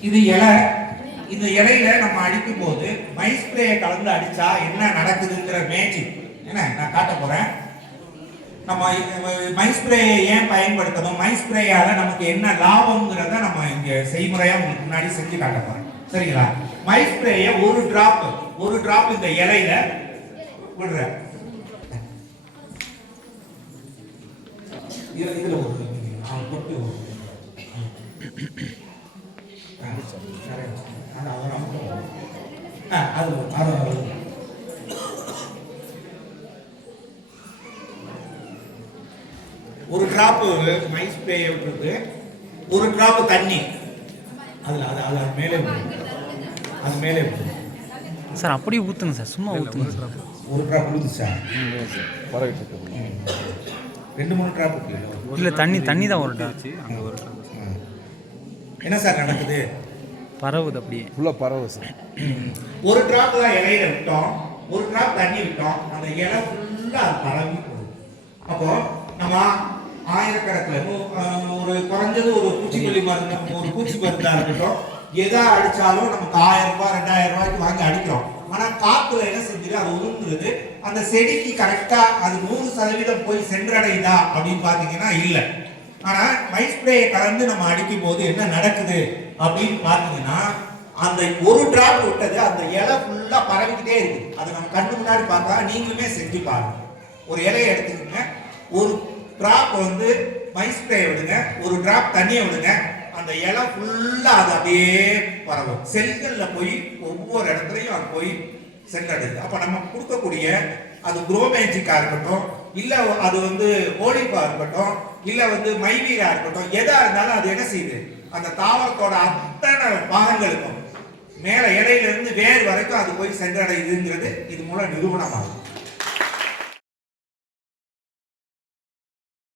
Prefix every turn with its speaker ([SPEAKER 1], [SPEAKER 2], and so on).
[SPEAKER 1] இது இலை. இந்த இலையில நம்ம அடிக்கும் போது மைஸ்ப்ரேயை கலந்து அடிச்சா என்ன நடக்குதுங்கிற மேஜிக் என்ன? நான் காட்ட போறேன். நம்ம மைஸ்ப்ரேயை ஏன் பயன்படுத்தணும்? மைஸ்ப்ரேயால நமக்கு என்ன லாபம்ங்கிறத நம்ம இங்க செய்முறையா உங்களுக்கு முன்னாடி செஞ்சு காட்ட போறேன். சரிங்களா? மைஸ்பிரேயை ஒரு டிராப் ஒரு டிராப் இந்த இலையில விடுறேன். இதுல ஒரு அவன் கொட்டு ஒரு. ஆ, அது நமக்கு- ஆ, அது ஒரு- அது ஒரு- ஒரு டிராப் மை ஸ்ப்ரே விட்டுருக்கு ஒரு டிராப் தண்ணி. அதுல அது அது அது மேலே. அது மேலே.
[SPEAKER 2] சார் அப்படியே ஊற்றுங்க சார். சும்மா ஊற்றுங்க சார்.
[SPEAKER 1] ஒரு டிராப் விழுந்துச்சா
[SPEAKER 3] பரவிட்டு
[SPEAKER 1] ரெண்டு மூணு டிராப்
[SPEAKER 2] இல்லை தண்ணி தண்ணி தான் வரும்டா
[SPEAKER 1] என்ன சார் நடக்குது?
[SPEAKER 2] பரவுது அப்படியே.
[SPEAKER 3] ஃபுல்லாக பரவு சார்.
[SPEAKER 1] ஒரு டிராப் தான் இலையில விட்டோம். ஒரு டிராப் தண்ணி விட்டோம். அந்த இலை ஃபுல்லா அது பரவி போகுது. அப்போ நம்ம ஆயிரக்கணக்கில் ஒரு குறைஞ்சது ஒரு பூச்சிக்கொல்லி மருந்து ஒரு பூச்சி மருந்தா இருக்கட்டும். எதா அடிச்சாலும் நமக்கு ஆயிரம் ரூபாய் ரெண்டாயிரம் ரூபாய்க்கு வாங்கி அடிக்கிறோம். ஆனா காத்துல என்ன செஞ்சுது? அது உருந்துருது அந்த செடிக்கு கரெக்டா அது நூறு சதவீதம் போய் சென்றடையுதா அப்படின்னு பாத்தீங்கன்னா இல்லை. ஆனா மைஸ் ஸ்ப்ரேயை கலந்து நம்ம அடிக்கும் போது என்ன நடக்குது அப்படின்னு பாத்தீங்கன்னா அந்த ஒரு டிராப் விட்டது அந்த இலை ஃபுல்லா பரவிக்கிட்டே இருக்குது. அதை நம்ம கண்ணு முன்னாடி பார்த்தா நீங்களுமே செஞ்சு பாருங்க. ஒரு இலையை எடுத்துக்கோங்க. ஒரு டிராப் வந்து மைஸ் ஸ்ப்ரேயை விடுங்க. ஒரு டிராப் தண்ணியை விடுங்க. அந்த இலை ஃபுல்லா அது அப்படியே பரவும். செல்களில் போய் ஒவ்வொரு இடத்துலையும் அது போய் சென்றடையுது அப்போ நம்ம கொடுக்கக்கூடிய அது குரோமேஜிக்காக இருக்கட்டும் இல்லை அது வந்து ஓலிப்பாக இருக்கட்டும் இல்லை வந்து மைவீராக இருக்கட்டும் எதாக இருந்தாலும் அது என்ன செய்யுது? அந்த தாவரத்தோட அத்தனை பாகங்களுக்கும் மேலே இடையிலேருந்து வேறு வேர் வரைக்கும் அது போய் சென்றடையுதுங்கிறது இது மூலம் நிரூபணமாகும்